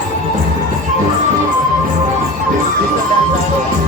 Thank you.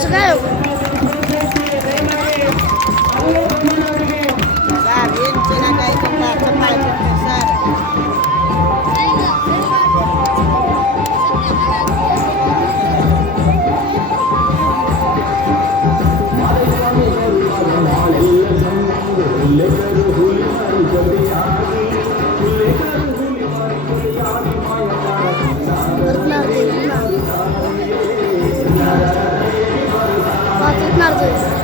加个。Mardoso.